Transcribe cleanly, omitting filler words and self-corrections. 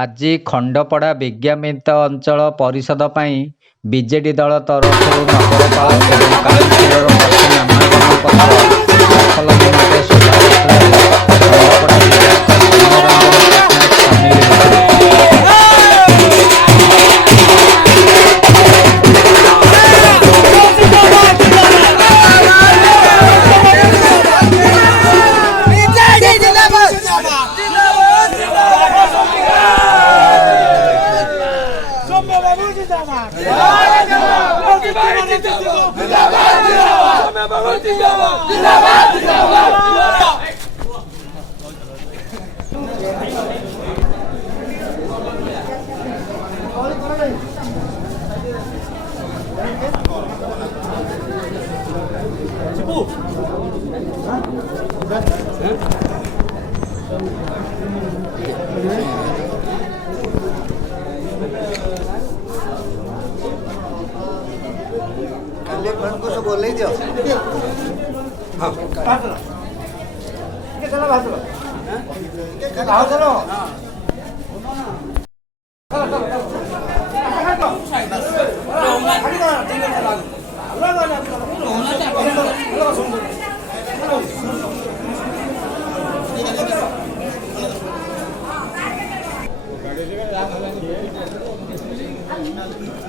ଆଜି ଖଣ୍ଡପଡ଼ା ବିଜ୍ଞାପିତ ଅଞ୍ଚଳ ପରିଷଦ ପାଇଁ ବିଜେଡି ଦଳ ତରଫରୁ ନଗରପାଳ ଏବଂ କାଉନସିଲର ପ୍ରାର୍ଥୀ ନାମାଙ୍କନ ପତ୍ର ଦାଖଲ ନିମନ୍ତେ ଶୋଭାଯାତ୍ରାରେ ଖଣ୍ଡପଡ଼ା ବିଧାୟକ ସୌମ୍ୟରଞ୍ଜନ ପଟ୍ଟନାୟକ ସାମିଲ ହୋଇଥିଲେ। को सब बोल दियो हां के चला भात के खाओ चलो गाड़ी